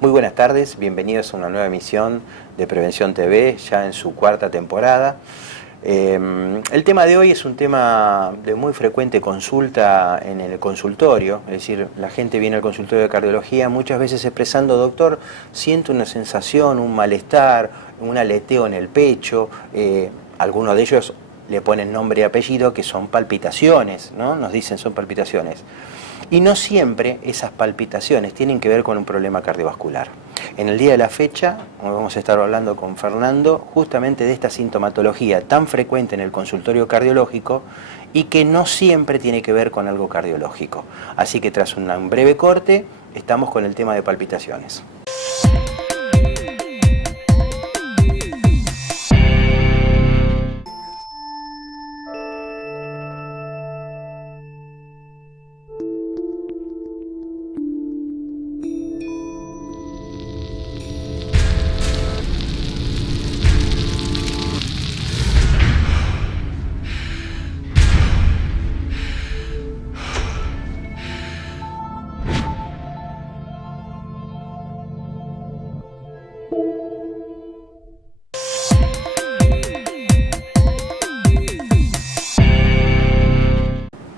Muy buenas tardes, bienvenidos a una nueva emisión de Prevención TV, ya en su cuarta temporada. El tema de hoy es un tema de muy frecuente consulta en el consultorio, es decir, la gente viene al consultorio de cardiología muchas veces expresando: doctor, siento una sensación, un malestar, un aleteo en el pecho. Algunos de ellos le ponen nombre y apellido, que son palpitaciones, ¿no? Nos dicen son palpitaciones. Y no siempre esas palpitaciones tienen que ver con un problema cardiovascular. En el día de la fecha vamos a estar hablando con Fernando justamente de esta sintomatología tan frecuente en el consultorio cardiológico y que no siempre tiene que ver con algo cardiológico. Así que tras un breve corte estamos con el tema de palpitaciones.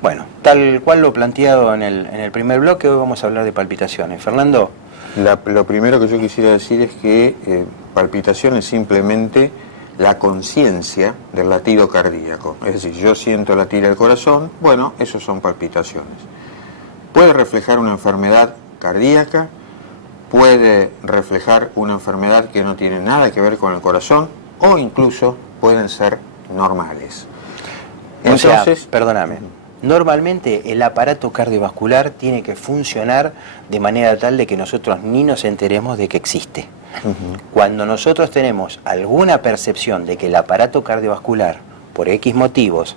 Bueno, tal cual lo planteado en el primer bloque, hoy vamos a hablar de palpitaciones. Fernando. Lo primero que yo quisiera decir es que palpitación es simplemente la conciencia del latido cardíaco. Es decir, yo siento latir el corazón, bueno, eso son palpitaciones. Puede reflejar una enfermedad cardíaca, puede reflejar una enfermedad que no tiene nada que ver con el corazón, o incluso pueden ser normales. Entonces, perdóname. Normalmente el aparato cardiovascular tiene que funcionar de manera tal de que nosotros ni nos enteremos de que existe. Cuando nosotros tenemos alguna percepción de que el aparato cardiovascular, por X motivos,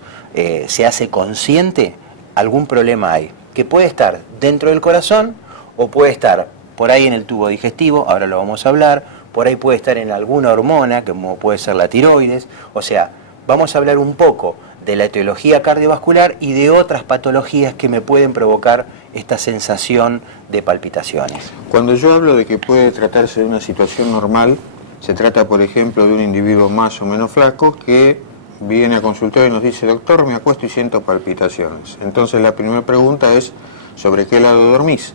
se hace consciente, algún problema hay, que puede estar dentro del corazón o puede estar por ahí en el tubo digestivo, ahora lo vamos a hablar, por ahí puede estar en alguna hormona, como puede ser la tiroides. O sea, vamos a hablar un poco de la etiología cardiovascular y de otras patologías que me pueden provocar esta sensación de palpitaciones. Cuando yo hablo de que puede tratarse de una situación normal, se trata, por ejemplo, de un individuo más o menos flaco que viene a consultorio y nos dice: doctor, me acuesto y siento palpitaciones. Entonces la primera pregunta es: ¿sobre qué lado dormís?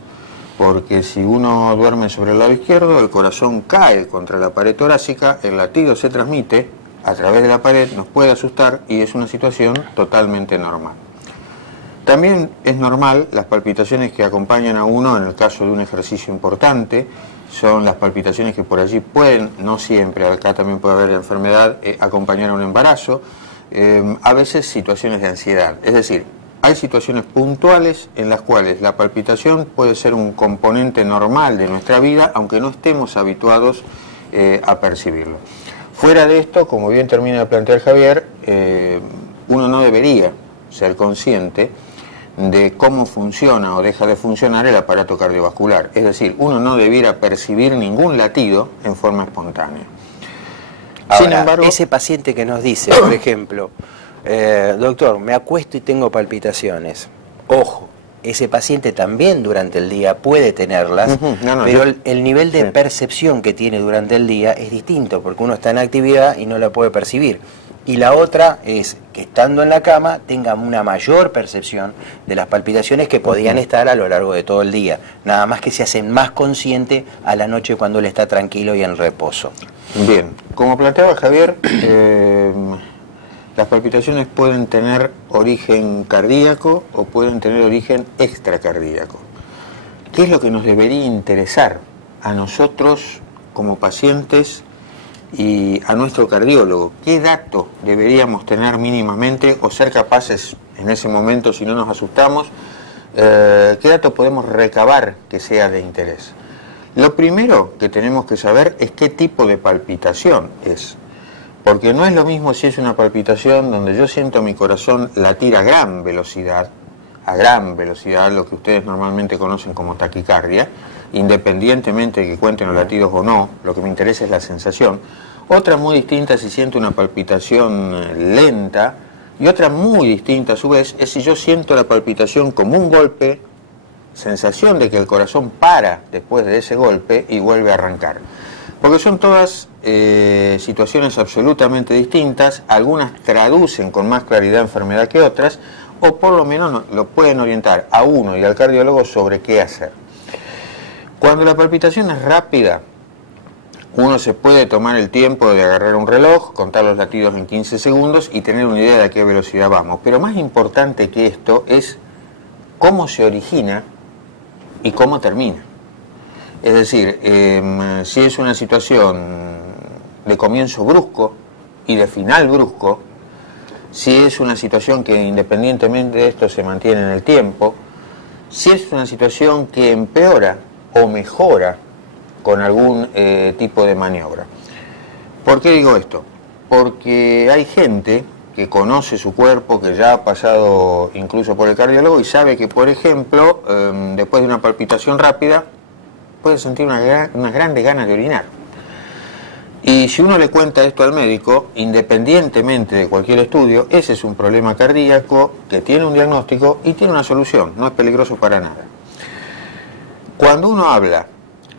Porque si uno duerme sobre el lado izquierdo, el corazón cae contra la pared torácica, el latido se transmite a través de la pared, nos puede asustar y es una situación totalmente normal. También es normal las palpitaciones que acompañan a uno en el caso de un ejercicio importante, son las palpitaciones que por allí pueden, no siempre, acá también puede haber enfermedad, acompañar a un embarazo, a veces situaciones de ansiedad. Es decir, hay situaciones puntuales en las cuales la palpitación puede ser un componente normal de nuestra vida, aunque no estemos habituados a percibirlo. Fuera de esto, como bien termina de plantear Javier, uno no debería ser consciente de cómo funciona o deja de funcionar el aparato cardiovascular. Es decir, uno no debiera percibir ningún latido en forma espontánea. Ahora, sin embargo, ese paciente que nos dice, por ejemplo, doctor, me acuesto y tengo palpitaciones. Ojo, ese paciente también durante el día puede tenerlas, pero el nivel de percepción que tiene durante el día es distinto, porque uno está en actividad y no la puede percibir. Y la otra es que estando en la cama tenga una mayor percepción de las palpitaciones que podían estar a lo largo de todo el día, nada más que se hacen más consciente a la noche cuando él está tranquilo y en reposo. Bien, como planteaba Javier, las palpitaciones pueden tener origen cardíaco o pueden tener origen extracardíaco. ¿Qué es lo que nos debería interesar a nosotros como pacientes y a nuestro cardiólogo? ¿Qué dato deberíamos tener mínimamente o ser capaces en ese momento, si no nos asustamos, qué dato podemos recabar que sea de interés? Lo primero que tenemos que saber es qué tipo de palpitación es. Porque no es lo mismo si es una palpitación donde yo siento mi corazón latir a gran velocidad, lo que ustedes normalmente conocen como taquicardia, independientemente de que cuenten los latidos o no, lo que me interesa es la sensación. Otra muy distinta si siento una palpitación lenta, y otra muy distinta a su vez es si yo siento la palpitación como un golpe, sensación de que el corazón para después de ese golpe y vuelve a arrancar. Porque son todas situaciones absolutamente distintas, algunas traducen con más claridad enfermedad que otras, o por lo menos lo pueden orientar a uno y al cardiólogo sobre qué hacer. Cuando la palpitación es rápida, uno se puede tomar el tiempo de agarrar un reloj, contar los latidos en 15 segundos y tener una idea de a qué velocidad vamos. Pero más importante que esto es cómo se origina y cómo termina. Es decir, si es una situación de comienzo brusco y de final brusco, si es una situación que independientemente de esto se mantiene en el tiempo, si es una situación que empeora o mejora con algún tipo de maniobra. ¿Por qué digo esto? Porque hay gente que conoce su cuerpo, que ya ha pasado incluso por el cardiólogo y sabe que, por ejemplo, después de una palpitación rápida, puede sentir unas grandes ganas de orinar. Y si uno le cuenta esto al médico, independientemente de cualquier estudio, ese es un problema cardíaco que tiene un diagnóstico y tiene una solución, no es peligroso para nada. Cuando uno habla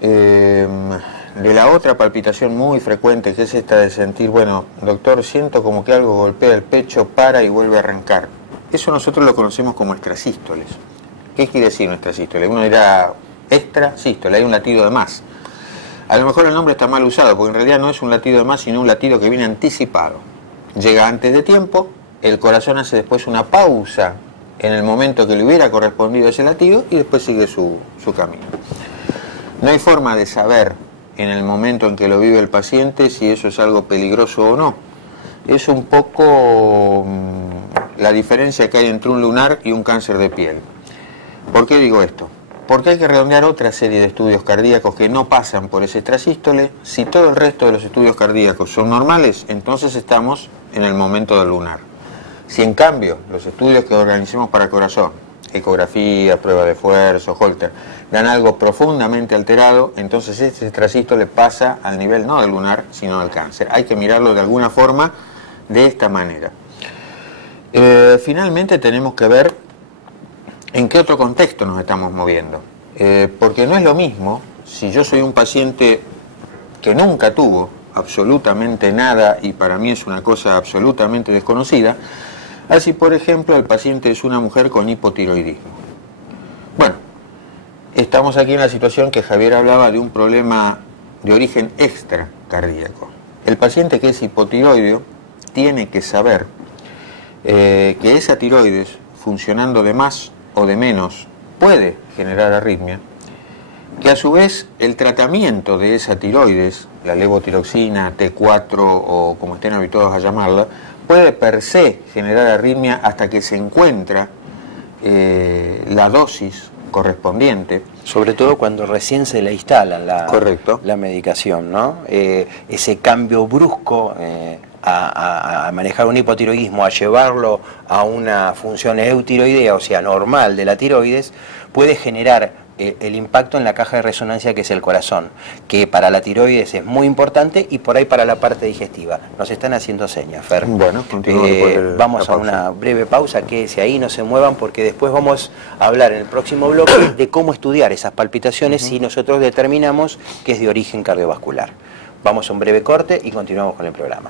de la otra palpitación muy frecuente, que es esta de sentir, bueno, doctor, siento como que algo golpea el pecho, para y vuelve a arrancar. Eso nosotros lo conocemos como extrasístoles. ¿Qué quiere decir una extrasístole? Uno dirá extrasístole, hay un latido de más. A lo mejor el nombre está mal usado, porque en realidad no es un latido de más, sino un latido que viene anticipado. Llega antes de tiempo, el corazón hace después una pausa en el momento que le hubiera correspondido ese latido y después sigue su camino. No hay forma de saber en el momento en que lo vive el paciente si eso es algo peligroso o no. Es un poco la diferencia que hay entre un lunar y un cáncer de piel. ¿Por qué digo esto? Porque hay que redondear otra serie de estudios cardíacos que no pasan por ese extrasístole. Si todo el resto de los estudios cardíacos son normales, entonces estamos en el momento del lunar. Si en cambio los estudios que organicemos para corazón, ecografía, prueba de esfuerzo, Holter, dan algo profundamente alterado, entonces ese extrasístole pasa al nivel no del lunar, sino del cáncer. Hay que mirarlo de alguna forma de esta manera. Finalmente tenemos que ver en qué otro contexto nos estamos moviendo. Porque no es lo mismo si yo soy un paciente que nunca tuvo absolutamente nada y para mí es una cosa absolutamente desconocida, así por ejemplo el paciente es una mujer con hipotiroidismo. Bueno, estamos aquí en la situación que Javier hablaba de un problema de origen extracardíaco. El paciente que es hipotiroideo tiene que saber que esa tiroides funcionando de más o de menos puede generar arritmia, que a su vez el tratamiento de esa tiroides, la levotiroxina, T4 o como estén habituados a llamarla, puede per se generar arritmia hasta que se encuentra la dosis correspondiente. Sobre todo cuando recién se le instalan la medicación, ¿no? Ese cambio brusco a manejar un hipotiroidismo, a llevarlo a una función eutiroidea, o sea, normal de la tiroides, puede generar el impacto en la caja de resonancia, que es el corazón, que para la tiroides es muy importante y por ahí para la parte digestiva. Nos están haciendo señas, Fer. Bueno, vamos a una breve pausa, quédese ahí, no se muevan, porque después vamos a hablar en el próximo bloque de cómo estudiar esas palpitaciones si nosotros determinamos que es de origen cardiovascular. Vamos a un breve corte y continuamos con el programa.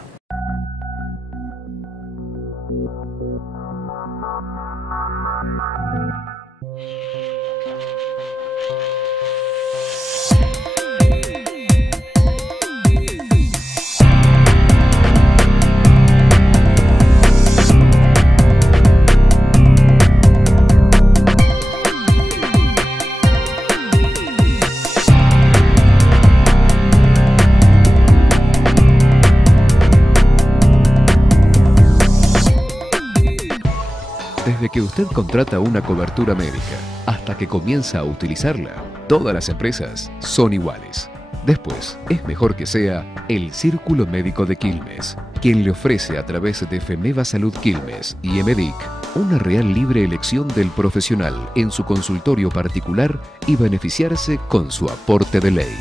Desde que usted contrata una cobertura médica hasta que comienza a utilizarla, todas las empresas son iguales. Después, es mejor que sea el Círculo Médico de Quilmes, quien le ofrece a través de Femeva Salud Quilmes y Emedic una real libre elección del profesional en su consultorio particular y beneficiarse con su aporte de ley.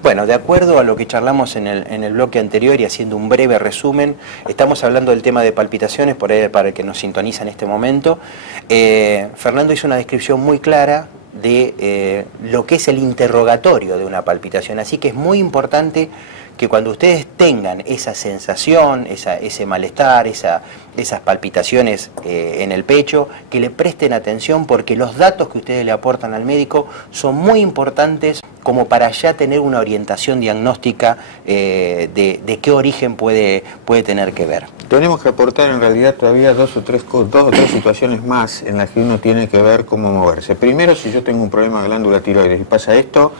Bueno, de acuerdo a lo que charlamos en el bloque anterior y haciendo un breve resumen, estamos hablando del tema de palpitaciones, por ahí para el que nos sintoniza en este momento. Fernando hizo una descripción muy clara de lo que es el interrogatorio de una palpitación, así que es muy importante que cuando ustedes tengan esa sensación, ese malestar, esas palpitaciones en el pecho, que le presten atención, porque los datos que ustedes le aportan al médico son muy importantes como para ya tener una orientación diagnóstica de qué origen puede tener que ver. Tenemos que aportar en realidad todavía dos o tres situaciones más en las que uno tiene que ver cómo moverse. Primero, si yo tengo un problema de glándula tiroides y pasa esto,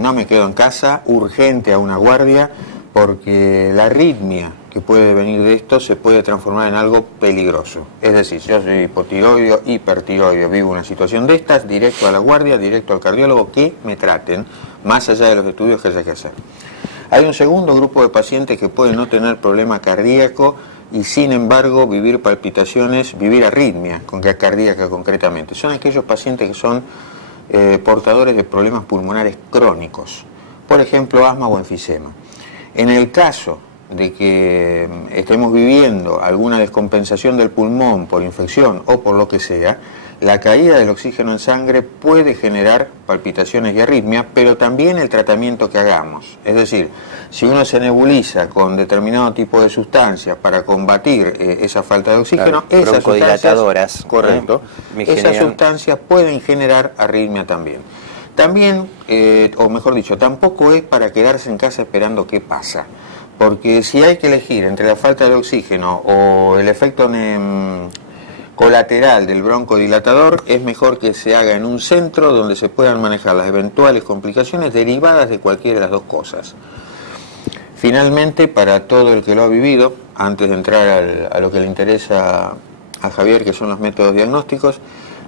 no me quedo en casa, urgente a una guardia, porque la arritmia que puede venir de esto se puede transformar en algo peligroso. Es decir, si yo soy hipotiroideo, hipertiroideo, vivo una situación de estas, directo a la guardia, directo al cardiólogo, que me traten, más allá de los estudios que haya que hacer. Hay un segundo grupo de pacientes que pueden no tener problema cardíaco y sin embargo vivir palpitaciones, vivir arritmia cardíaca concretamente. Son aquellos pacientes que son portadores de problemas pulmonares crónicos, por ejemplo asma o enfisema. En el caso de que estemos viviendo alguna descompensación del pulmón por infección o por lo que sea, la caída del oxígeno en sangre puede generar palpitaciones y arritmia, pero también el tratamiento que hagamos. Es decir, si uno se nebuliza con determinado tipo de sustancias para combatir esa falta de oxígeno, claro, esas broncodilatadoras, correcto, esas sustancias pueden generar arritmia también. También, o mejor dicho, tampoco es para quedarse en casa esperando qué pasa. Porque si hay que elegir entre la falta de oxígeno o el efecto colateral del broncodilatador, es mejor que se haga en un centro donde se puedan manejar las eventuales complicaciones derivadas de cualquiera de las dos cosas. Finalmente, para todo el que lo ha vivido, antes de entrar a lo que le interesa a Javier, que son los métodos diagnósticos,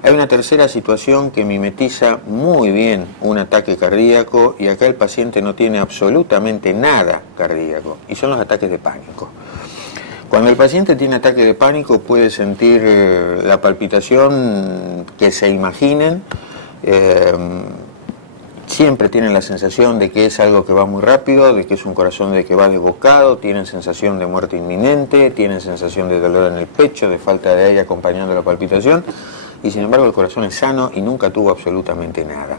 hay una tercera situación que mimetiza muy bien un ataque cardíaco, y acá el paciente no tiene absolutamente nada cardíaco, y son los ataques de pánico. Cuando el paciente tiene ataque de pánico puede sentir la palpitación que se imaginen, siempre tienen la sensación de que es algo que va muy rápido, de que es un corazón de que va desbocado, tienen sensación de muerte inminente, tienen sensación de dolor en el pecho, de falta de aire acompañando la palpitación, y sin embargo el corazón es sano y nunca tuvo absolutamente nada.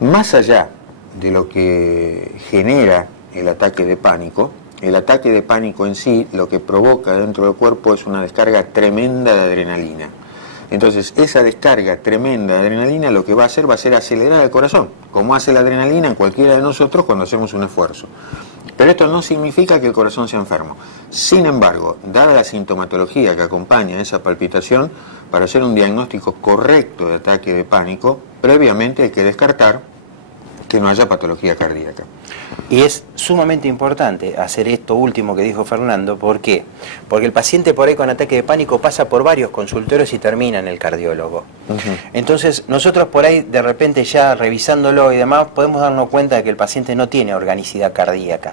Más allá de lo que genera el ataque de pánico. El ataque de pánico en sí lo que provoca dentro del cuerpo es una descarga tremenda de adrenalina. Entonces, esa descarga tremenda de adrenalina lo que va a hacer acelerar el corazón, como hace la adrenalina en cualquiera de nosotros cuando hacemos un esfuerzo. Pero esto no significa que el corazón sea enfermo. Sin embargo, dada la sintomatología que acompaña a esa palpitación, para hacer un diagnóstico correcto de ataque de pánico, previamente hay que descartar que no haya patología cardíaca. Y es sumamente importante hacer esto último que dijo Fernando. ¿Por qué? Porque el paciente por ahí con ataque de pánico pasa por varios consultorios y termina en el cardiólogo. Entonces nosotros por ahí de repente ya revisándolo y demás podemos darnos cuenta de que el paciente no tiene organicidad cardíaca.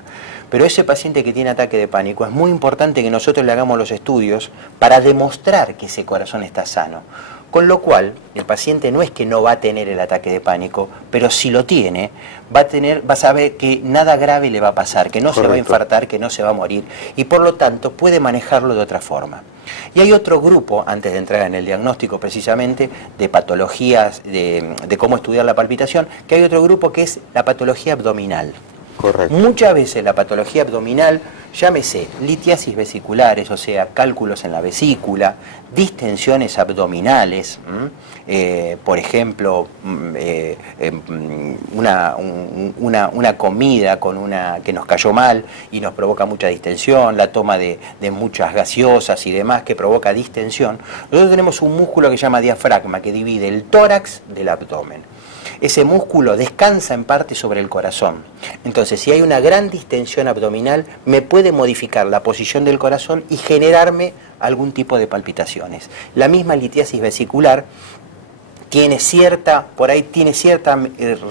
Pero ese paciente que tiene ataque de pánico es muy importante que nosotros le hagamos los estudios para demostrar que ese corazón está sano. Con lo cual, el paciente no es que no va a tener el ataque de pánico, pero si lo tiene, va a saber que nada grave le va a pasar, que no se va a infartar, que no se va a morir, y por lo tanto puede manejarlo de otra forma. Y hay otro grupo, antes de entrar en el diagnóstico precisamente, de patologías, de cómo estudiar la palpitación, que hay otro grupo que es la patología abdominal. Correcto. Muchas veces la patología abdominal, llámese litiasis vesiculares, o sea, cálculos en la vesícula, distensiones abdominales, por ejemplo, una comida que nos cayó mal y nos provoca mucha distensión, la toma de muchas gaseosas y demás que provoca distensión. Nosotros tenemos un músculo que se llama diafragma, que divide el tórax del abdomen. Ese músculo descansa en parte sobre el corazón. Entonces, si hay una gran distensión abdominal, me puede modificar la posición del corazón y generarme algún tipo de palpitaciones. La misma litiasis vesicular tiene cierta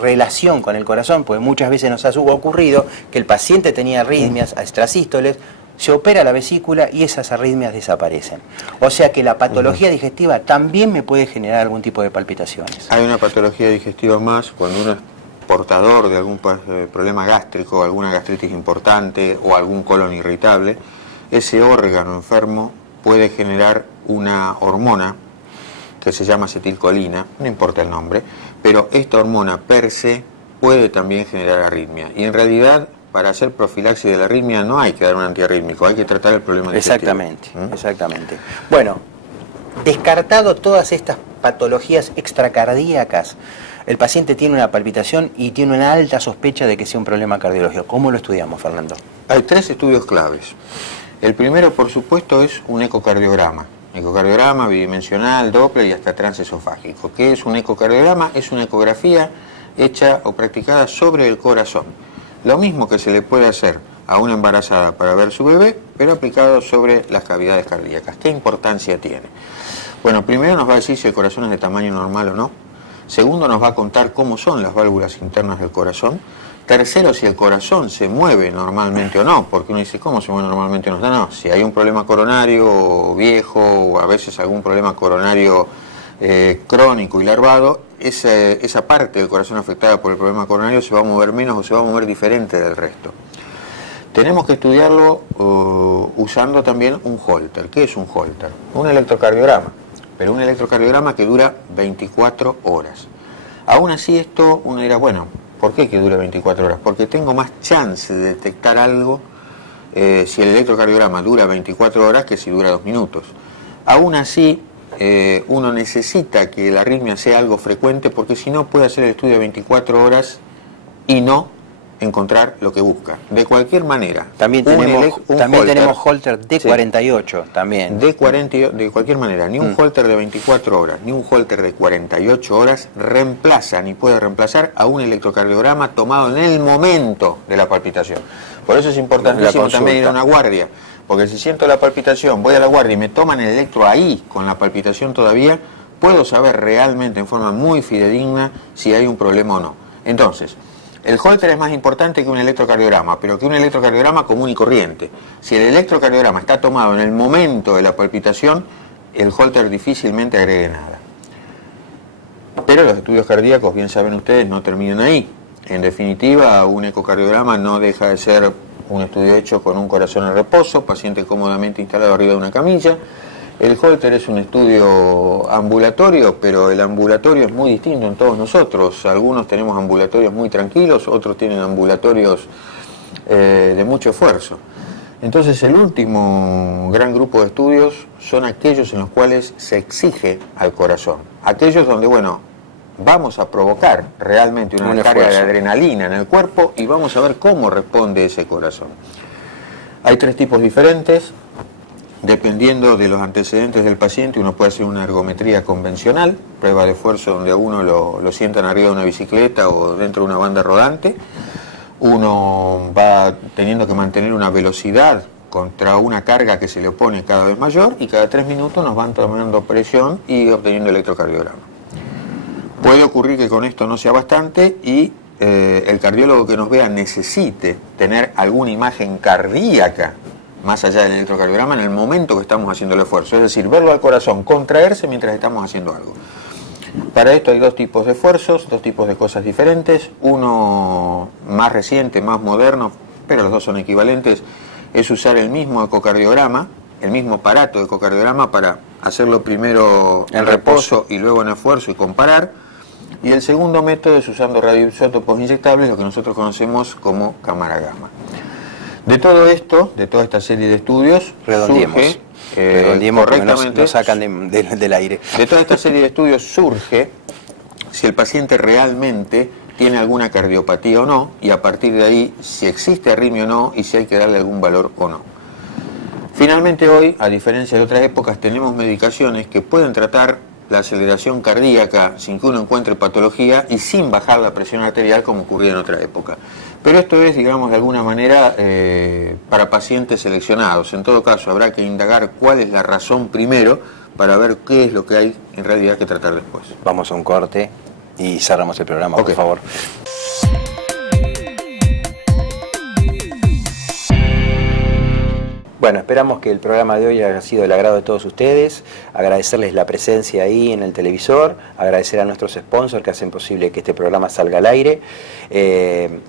relación con el corazón, porque muchas veces nos ha ocurrido que el paciente tenía arritmias, extrasístoles, se opera la vesícula y esas arritmias desaparecen. O sea que la patología digestiva también me puede generar algún tipo de palpitaciones. Hay una patología digestiva más cuando uno es portador de algún problema gástrico, alguna gastritis importante o algún colon irritable. Ese órgano enfermo puede generar una hormona que se llama acetilcolina, no importa el nombre, pero esta hormona per se puede también generar arritmia. Y en realidad, para hacer profilaxis de la arritmia no hay que dar un antiarrítmico, hay que tratar el problema digestivo. Exactamente, exactamente. Bueno, descartado todas estas patologías extracardíacas, el paciente tiene una palpitación y tiene una alta sospecha de que sea un problema cardiológico. ¿Cómo lo estudiamos, Fernando? Hay 3 estudios claves. El primero, por supuesto, es un ecocardiograma. Ecocardiograma bidimensional, Doppler y hasta transesofágico. ¿Qué es un ecocardiograma? Es una ecografía hecha o practicada sobre el corazón. Lo mismo que se le puede hacer a una embarazada para ver su bebé, pero aplicado sobre las cavidades cardíacas. ¿Qué importancia tiene? Bueno, primero nos va a decir si el corazón es de tamaño normal o no. Segundo, nos va a contar cómo son las válvulas internas del corazón. Tercero, si el corazón se mueve normalmente o no, porque uno dice, ¿cómo se mueve normalmente o no? No, si hay un problema coronario viejo o a veces algún problema coronario crónico y larvado, esa parte del corazón afectada por el problema coronario se va a mover menos o se va a mover diferente del resto. Tenemos que estudiarlo usando también un Holter. ¿Qué es un Holter? Un electrocardiograma, pero un electrocardiograma que dura 24 horas. Aún así esto uno dirá, bueno, ¿por qué que dura 24 horas? Porque tengo más chance de detectar algo si el electrocardiograma dura 24 horas que si dura 2 minutos. Aún así, uno necesita que la arritmia sea algo frecuente porque si no puede hacer el estudio de 24 horas y no encontrar lo que busca. De cualquier manera. También tenemos Holter D48, sí, también. De cualquier manera, ni un Holter de 24 horas, ni un Holter de 48 horas reemplaza ni puede reemplazar a un electrocardiograma tomado en el momento de la palpitación. Por eso es importantísimo también ir a una guardia. Porque si siento la palpitación, voy a la guardia y me toman el electro ahí, con la palpitación todavía, puedo saber realmente en forma muy fidedigna si hay un problema o no. Entonces, el Holter es más importante que un electrocardiograma, pero que un electrocardiograma común y corriente. Si el electrocardiograma está tomado en el momento de la palpitación, el Holter difícilmente agregue nada. Pero los estudios cardíacos, bien saben ustedes, no terminan ahí. En definitiva, un ecocardiograma no deja de ser un estudio hecho con un corazón en reposo, paciente cómodamente instalado arriba de una camilla. El Holter es un estudio ambulatorio, pero el ambulatorio es muy distinto en todos nosotros. Algunos tenemos ambulatorios muy tranquilos, otros tienen ambulatorios de mucho esfuerzo. Entonces el último gran grupo de estudios son aquellos en los cuales se exige al corazón, aquellos donde, bueno, vamos a provocar realmente una carga de adrenalina en el cuerpo y vamos a ver cómo responde ese corazón. Hay 3 tipos diferentes, dependiendo de los antecedentes del paciente. Uno puede hacer una ergometría convencional, prueba de esfuerzo donde a uno lo sientan arriba de una bicicleta o dentro de una banda rodante. Uno va teniendo que mantener una velocidad contra una carga que se le opone cada vez mayor y cada 3 minutos nos van tomando presión y obteniendo electrocardiograma. Puede ocurrir que con esto no sea bastante y el cardiólogo que nos vea necesite tener alguna imagen cardíaca más allá del electrocardiograma en el momento que estamos haciendo el esfuerzo, es decir, verlo al corazón contraerse mientras estamos haciendo algo. Para esto hay 2 tipos de esfuerzos, 2 tipos de cosas diferentes. Uno más reciente, más moderno, pero los 2 son equivalentes, es usar el mismo ecocardiograma, el mismo aparato de ecocardiograma para hacerlo primero en reposo y luego en esfuerzo y comparar. Y el segundo método es usando radioisótopos inyectables, lo que nosotros conocemos como cámara gamma. De todo esto, de toda esta serie de estudios, redondiemos correctamente, nos sacan del aire. De toda esta serie de estudios surge si el paciente realmente tiene alguna cardiopatía o no, y a partir de ahí si existe arritmia o no y si hay que darle algún valor o no. Finalmente hoy, a diferencia de otras épocas, tenemos medicaciones que pueden tratar la aceleración cardíaca sin que uno encuentre patología y sin bajar la presión arterial como ocurría en otra época. Pero esto es, digamos, de alguna manera para pacientes seleccionados. En todo caso, habrá que indagar cuál es la razón primero para ver qué es lo que hay en realidad que tratar después. Vamos a un corte y cerramos el programa, por favor. Bueno, esperamos que el programa de hoy haya sido del agrado de todos ustedes, agradecerles la presencia ahí en el televisor, agradecer a nuestros sponsors que hacen posible que este programa salga al aire,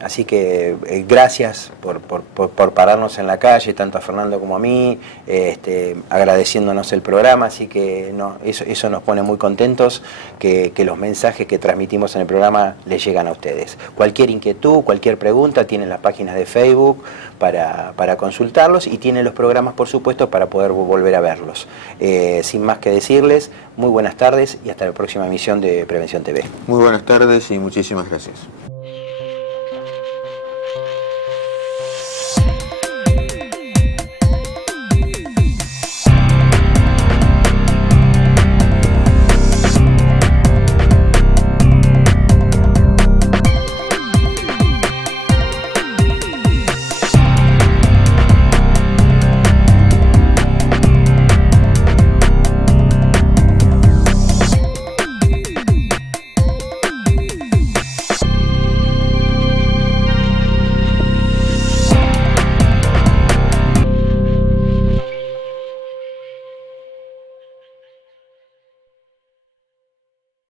así que gracias por pararnos en la calle, tanto a Fernando como a mí, agradeciéndonos el programa, así que eso nos pone muy contentos, que los mensajes que transmitimos en el programa les llegan a ustedes. Cualquier inquietud, cualquier pregunta, tienen las páginas de Facebook para consultarlos y tienen los programas, por supuesto, para poder volver a verlos. Sin más que decirles, muy buenas tardes y hasta la próxima emisión de Prevención TV. Muy buenas tardes y muchísimas gracias.